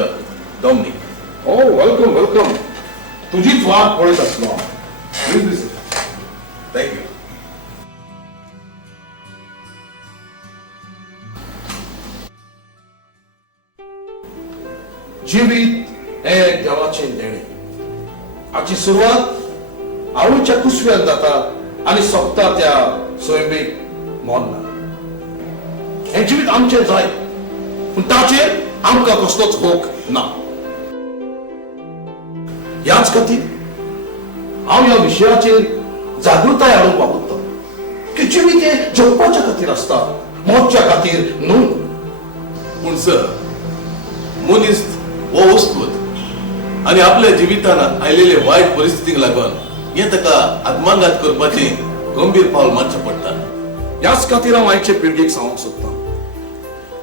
Dominic. ओ welcome welcome. तुझीच वाट पळत असलो. थँक्यू. जिवीत हे देवाचे देणे. हाची सुरुवात आवळीच्या कुसव्यान जाता आणि सोंपता त्या सोयंबीक मोन्ना. हे जिवीत आमचे जाय पूण ताचेर आमकां कसलोच होक ना. ह्याच खातीर हांव ह्या विशयाचेर जागृताय हाडूंक वावुरता की जिवीत हे जगपाच्या खातीर आसता, मोडच्या खातीर न्हू. पूण सर, मनीस हो वस्तूत आणि आपल्या जिवितान आयलेले वायट परिस्थितीक लागून हे ताका आत्मघात करपाचे गंभीर पावल मारचें पडटा. ह्याच खातीर हांव आयचे पिळगेक सांगूंक सोदतां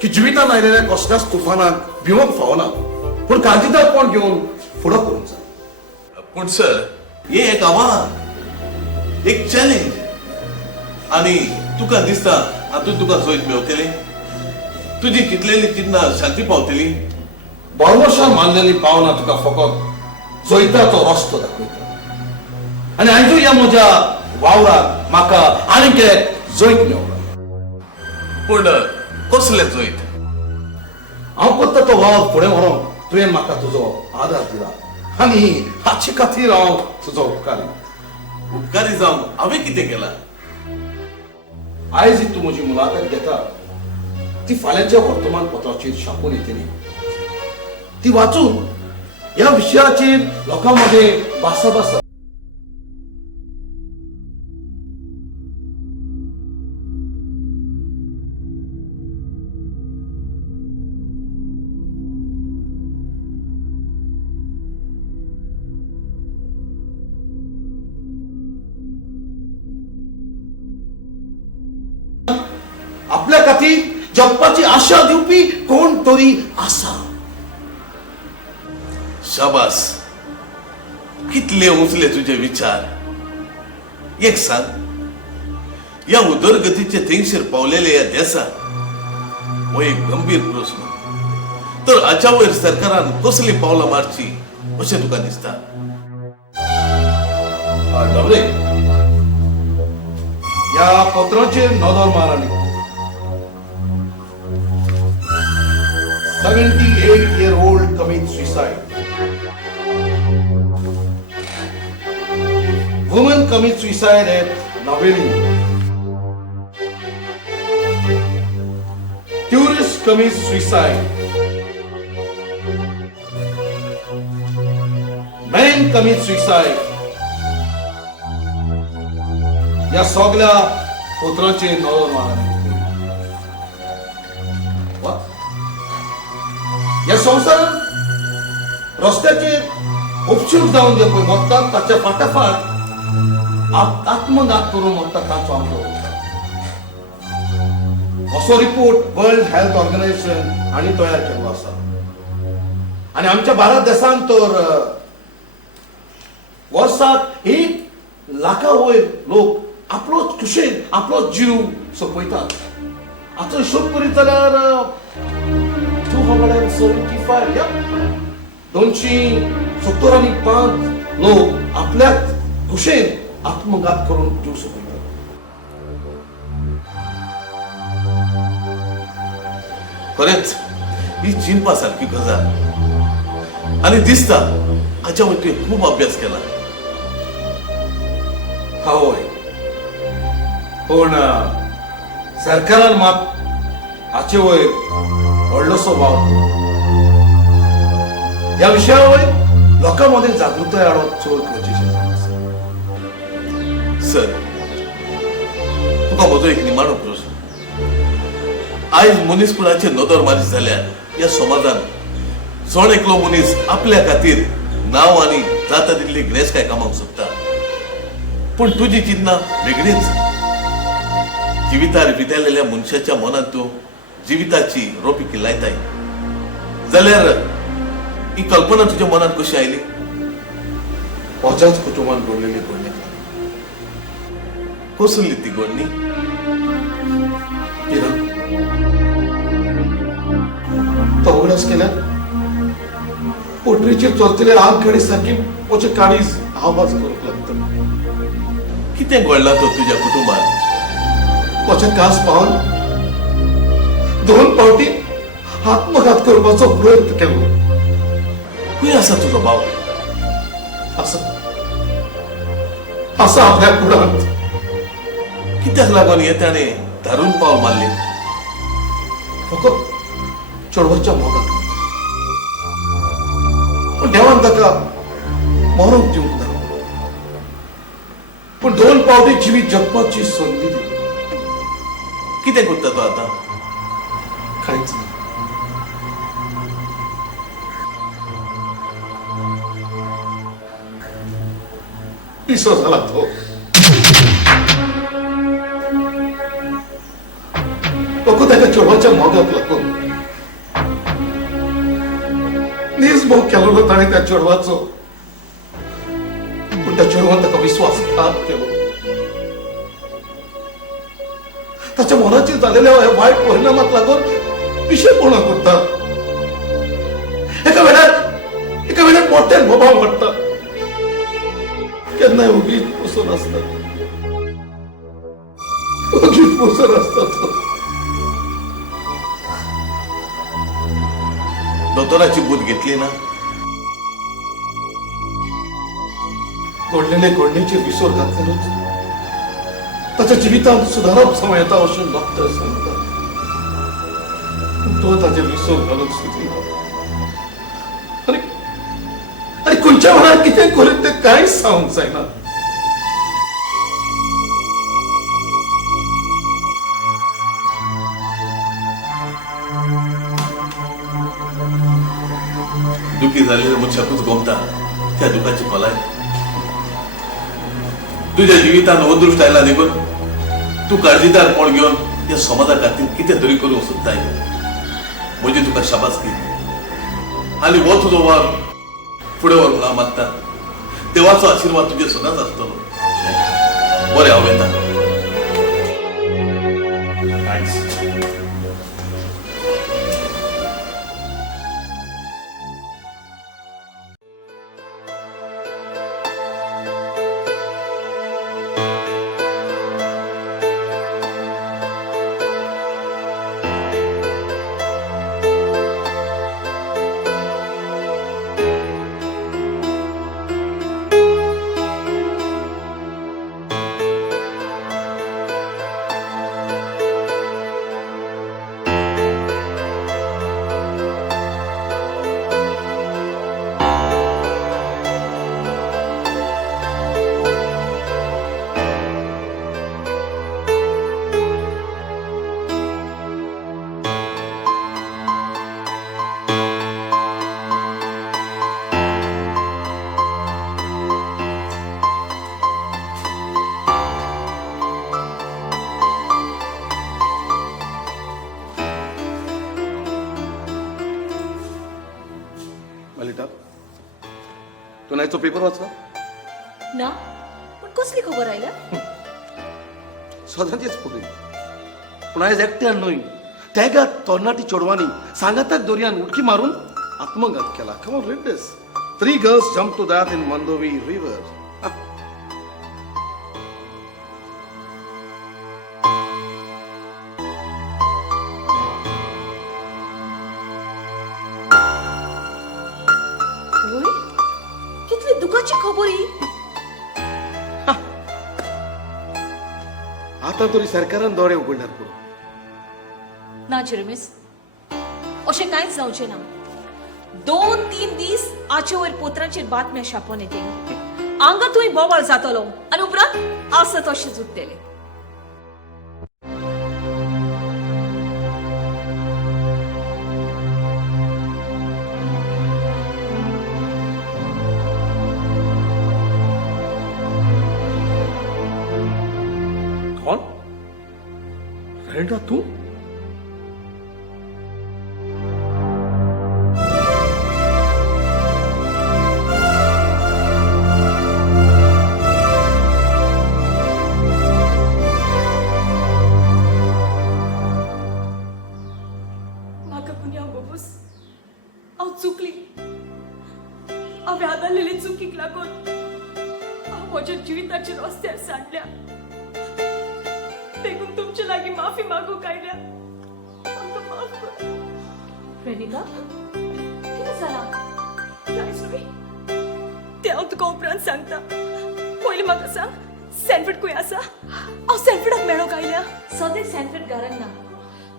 की जिवितान आयलेल्या कसल्याच तुफानाक भिवंक फावना, पूण काळजीदारपण घेवन फुडें करूंक जाय. पूण सर, हे एक आव्हान, एक चॅलेंज, आणि तुका दिसता हातूंत तुका जोईत मेवतली, तुजी चिंतलेली चिन्नां शांती पावतली. बरोबरशान मानलेली पावना तुका फकत जोयताचो रस्तो दाखयता. आनी आयजूय ह्या म्हज्या वावराक म्हाका आनीक एक जोईत मेवला. पूण कसलें जोईत? हांव करता तो वावर फुडें व्हरोंक तुवें म्हाका तुजो आदार दिला आनी हाचे खातीर हांव तुजो उपकारी. उपकारी जावन हांवें कितें केलां? आयज तूं म्हजी मुलाखत घेता ती फाल्यांच्या वर्तमानपत्राचेर छापून येतली. ती वाचून ह्या विशयाचेर लोकांमध्ये भासाभास आपल्या खातीर जगपाची आशा दिवपी कोण तरी आसा. शाबास, कितले उंचले तुझे विचार. एक सांग, या उदरगतीचे थेंगशेर पावलेले या देशात हो एक गंभीर प्रश्न. तर हाच्या वयर सरकारान कसली पावलां मारची अशें तुका दिसता? डबले या पत्राचेर नदर मार आनी 78-year-old commits suicide. Woman commits suicide at Naveli. Tourist commits suicide. Man commits suicide. या सगळ्या पुत्रांचे नदर मार. या संवसारात रस्त्याचेर उपशूक जावन जे पळय मरतात ताच्या फाटाफाट आत्मघात करून मरतात ताचो आमचो असो रिपोर्ट वर्ल्ड हेल्थ ऑर्गनायझेशन हांणी तयार केल्लो आसा. आनी आमच्या भारत देशांत तर वर्साक 1 लाखा वयर लोक आपलोच कुशेन आपलो जीव सोंपयतात. हाचो हिशोब करीत जाल्यार 275 275 लोक आपल्याच कुशेन आत्मघात करून जीव सोंपयतात. खरेंच ही चिंतपा सारकी गजाल, आनी दिसता हाच्या वयर तुवें खूब अभ्यास केला. होय, पूण सरकारान मात हाचे वयर व्हडलोसो वाव. ह्या विशया वयर लोकां मदीं जागृताय हाडप चड गरजेचें आसा. सर, तुका म्हजो एक निमाणो प्रश्न. आयज मनीसपणाचेर नदर मारीत जाल्यार ह्या समाजान जण एकलो मनीस आपल्या खातीर नांव आनी जाता तितली ग्रेसकाय कामाक सोदता. पूण तुजी चिंतना वेगळीच. जिवितार विदेलेल्या मनशाच्या मनात तूं जिविताची रोपिकी लायताय जाल्यार ही कल्पना तुझ्या मनात कशी आयली? म्हज्याच कुटुंबान घडलेली घडणी. कसली ती घडणी? तो उगडास केल्यार पोटरीचेर चलतले आग गाडी सारखी वचे काळीज आवाज करूंक लागता. कितें घडलां तो तुज्या कुटुंबात? वचे कास पावन 2 फावटी आत्मघात करपाचो प्रयत्न केलो. खंय आसा तुजो भाव? असा आपल्या कुडांत कित्याक लागून हे ताणें धारून पावल मारलें? फकत चेडवाच्या मोगाक. पण देवान ताका मरूंक दिवंक ना. पण 2 फावटी जिवीत जगपाची संदी दिली. कितें करता तो आतां? कांयच ना. पिसो झाला तो. फकत एका चेडवाच्या मोगाक लागून निजमोग केलो ताणें त्या चेडवाचो. पण त्या चेडवान ताका विश्वासघात केलो. ताच्या मनाचेर जालेल्या ह्या वायट परिणामाक लागून पिशेपणां करता. एका वेळार मोठ्यान बोबाव वाडटा. केन्नाय उगीच पुसून आसता. उगीच पुसून आसता तो. दोतोराची बूद घेतली ना? घडणेचेर विसर घातल्यानूच ताच्या जिवितांत सुदारप जावं येता अशें डॉक्टर सांगता. पूण तो ताचेर विसर घालूंक सोदिना. आनी खंयच्या वेळार कितें करीत तें कांयच सांगूंक जायना. दुखी झालेल्या मनशाकूच गोमता त्या दुखाची खोलाय. तुझ्या जिवितान अदृश्ट आयला देखून तू काळजीदार कोण घेवन या समाजा खातीर कितें तरी करूंक सोदताय. म्हजी तुका शाबासकी. आनी हो तुजो वार फुडें व्हरूंक हांव मागता. देवाचो आशिर्वाद तुजे सदांच आसतलो. बरें हांव येता. ललिता, तू नायचो पेपर वाचला? ना, पण कसली खबर आयल्या? सदांचीच पळय. पूण आयज एकट्यान न्हय, तेगा तरणाटी चेडवांनी सांगाताक दर्यान उडकी मारून आत्मघात केला. Come on, read this. 3 girls jumped to death in Mandovi River. होय? कितली दुखाची खबर ही? आता तरी सरकारान दोळे उगडल्यात पुरो. ना जेरेमिस, अशें कांयच जावचें ना. 2-3 दीस आचे वयर पोत्रांचेर बातम्या छापून येतली. आंगातूय बोवाळ जातलो आनी उपरांत आसत तशेंच उरतलें. कोण? रेंडा तू? म्हाका पुण्या बाबूस, हांव चुकली. हांवें आदारलेली चुकीक लागून हांव म्हज्या जिविताचे रस्त्यार सांडल्या. देखून तुमचे लागीं माफी मागूंक आयल्या. म्हाका माफ कर. रेनिका, कितें जालां? कांयच न्हय. तें हांव तुका उपरांत सांगता. पयलीं म्हाका सांग, सॅनफर्ड खंय आसा? हांव सॅनफर्डाक मेळोंक आयल्या. सद्याक सॅनफर्ड घरांत ना.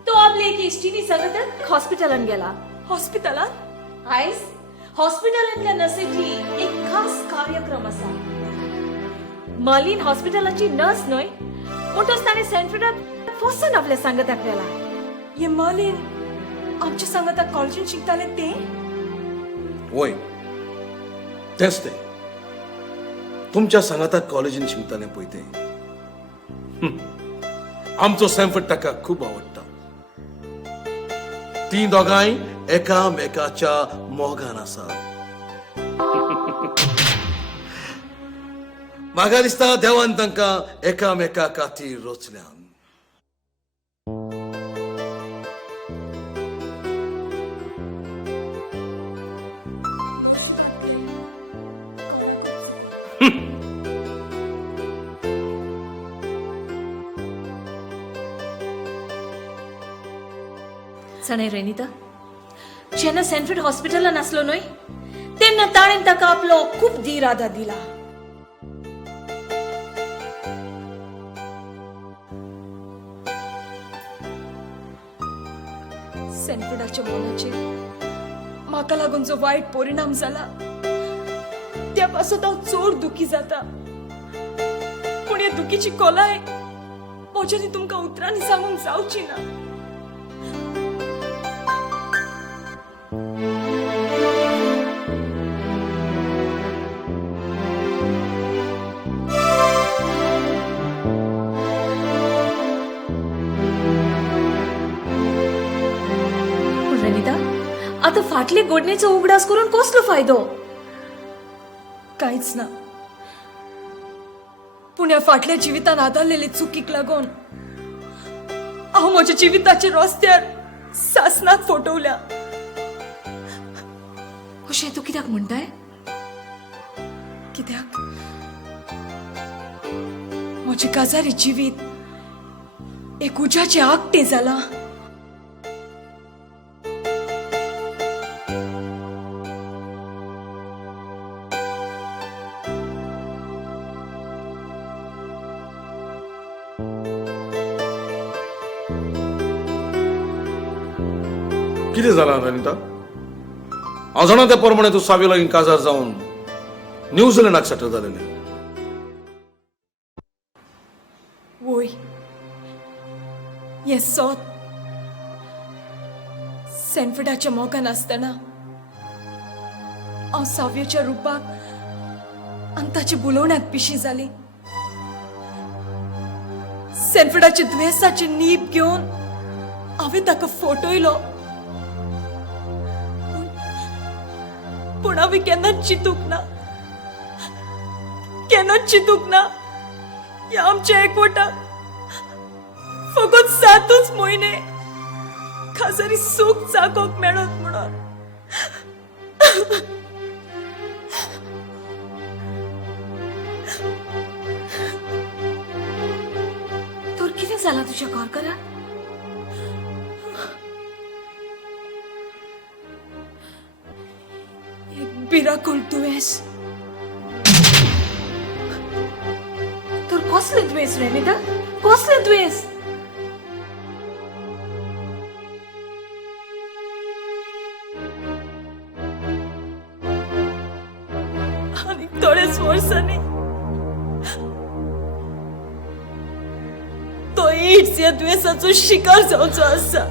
तो आपले एक इश्टिनी सांगत हॉस्पिटलान गेला. हॉस्पिटलान? आयज हॉस्पिटलांतल्या नर्सीची एक खास कार्यक्रम आसा. मालीन हॉस्पिटलाची नर्स न्हय, म्हणटच ताणें सॅनफर्डाक फर्स्ट आपल्या सांगताक व्हेला. हे मालीन आमच्या सांगताक कॉलेजीन शिकताले ते? वय तेच ते तुमच्या सांगाताक कॉलेजीन शिकताले पळय ते. आमचो सॅनफर्ड ताका खूब आवडटा. ती दोगांय एकामेकाच्या मोगान आसा. म्हाका दिसता देवान तांकां एकामेका खातीर रचल्यान. जाणे रेनिता, जेन्ना सॅनफर्ड हॉस्पिटलान आसलो न्हय, तेन्ना ताणें ताका आपलो खूब धीर आदार दिला. सॅनफर्डाच्या मोलाचेर म्हाका लागून जो वायट परिणाम जाला त्या पासून हांव चड दुखी जाता. पूण हे दुखीची कोलाय म्हज्यानी तुमकां उतरांनी सांगूंक जावची ना. आता फाटले गोडणेचो उगडास करून कसलो फायदो? कांयच ना. पूण ह्या फाटल्या जिवितान आदारलेले चुकीक लागून हांव म्हज्या जिविताच्या रस्त्यार सासनाक फटवल्या. अशें तूं कित्याक म्हणटाय? कित्याक म्हजें काजारी जिवीत एक उज्याचें आकटें जालां. कितें जालां रेनिता? हांव जाणा त्या प्रमाणे तूं सावी लागीं काजार जावन न्यूझिलंडाक सेटल जालेली. वय हें सोत सॅनफर्डाच्या मोगान आसतना हांव साव्यच्या रुपाक आनी ताच्या बुलोवण्याक पिशी जाली. सॅनफर्डाचे दुयेंसाचे नीब घेवन हांवें ताका फटयलो. पूण हांवें केन्नाच चिंतूंक ना, केन्नाच चिंतूंक ना की आमच्या एकवटाक फकत 7च म्हयने खासारी सूख चाकोक मेळत म्हणून. तर कितें जालां तुज्या घरकाराक? एक बिराकोल दुयेंस. तर कसलें दुयेंस रेनिता? कसलें दुयेंस? आनी थोड्याच वर्सांनी तो एड्स ह्या दुयेंसाचो शिकार जावचो आसा.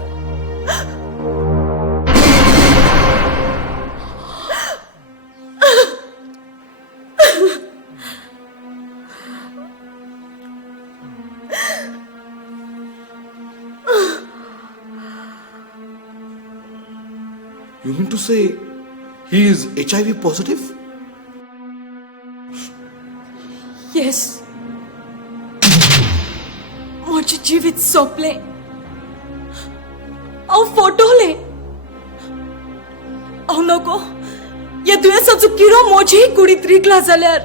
You mean to say he is HIV positive? Yes. माझे जीवित सोपले. हांव फटवले. हांव नको या दुयेंसाचो किडो म्हजेय कुडीत रिगला जाल्यार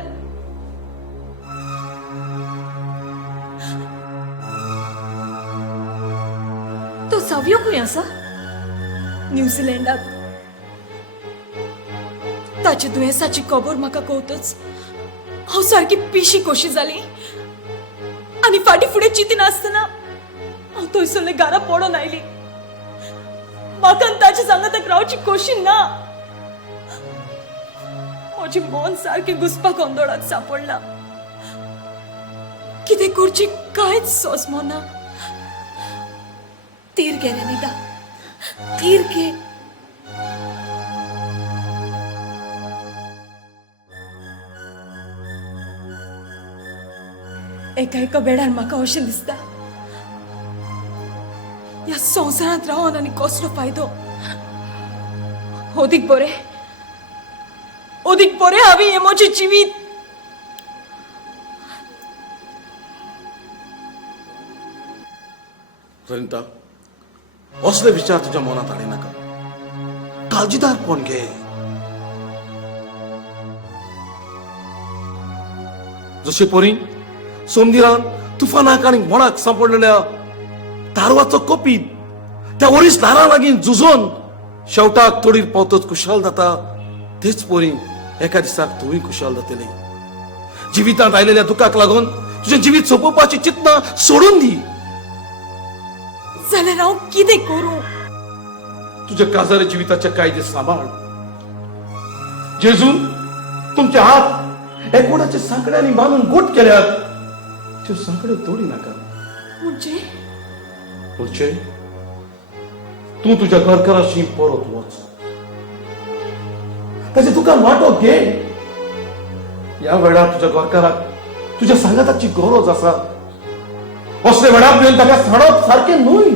तो सावयो खंय आसा? न्यूझीलंडात. ताचे दुयेंसाची खबर म्हाका कळतच हांव सारकी पिशी कशी जाली आनी फाटी फुडें चिंती नासतना हांव थंयसरले घरा पडून आयली. म्हाका ताच्या सांगाताक रावची कशी ना. म्हजें मन सारकें घुसपाक गोंदळाक सांपडला. कितें करची कांयच सोसमोना. तीर घे रे निदा, तीर घे. एका वेळार म्हाका अशें दिसता ह्या संवसारांत रावन आनी कसलो फायदो. ओदीक बरें हांवें हें म्हजें जिवीत सरिता असले विचार तुझ्या मनात हाडी नाका. काळजीदारपण घे. जशे परी सोमदिरान तुफानाक आनी मणाक सांपडलेल्या तारवाचो कपीत त्या वरीस धारा लागीं झुजोन शेवटाक तोडीर पावतच खुशाल जाता, तेच परी एका दिसाक तूंय खुशाल जातली. जिवितांत आयलेल्या दुखाक लागून तुजें जिवीत सोंपोवपाची चिंतना सोडून दी. जाल्यार हांव कितें करूं? तुझ्या काजारे जिविताचे कायदे सांबाळ. जेजून तुमचे हात एकवटाचे सांकड्यांनी बांधून गोट केल्यात, त्यो सांकड्यो तोडी नाका. म्हणजे तू तुझ्या घरकाराशी परत वच. ताचे तुका वाटो घे. या वेळार तुझ्या घरकाराक तुझ्या सांगाताची गरज आसा. असले वेळार तुवें ताका सांडप सारकें न्हय.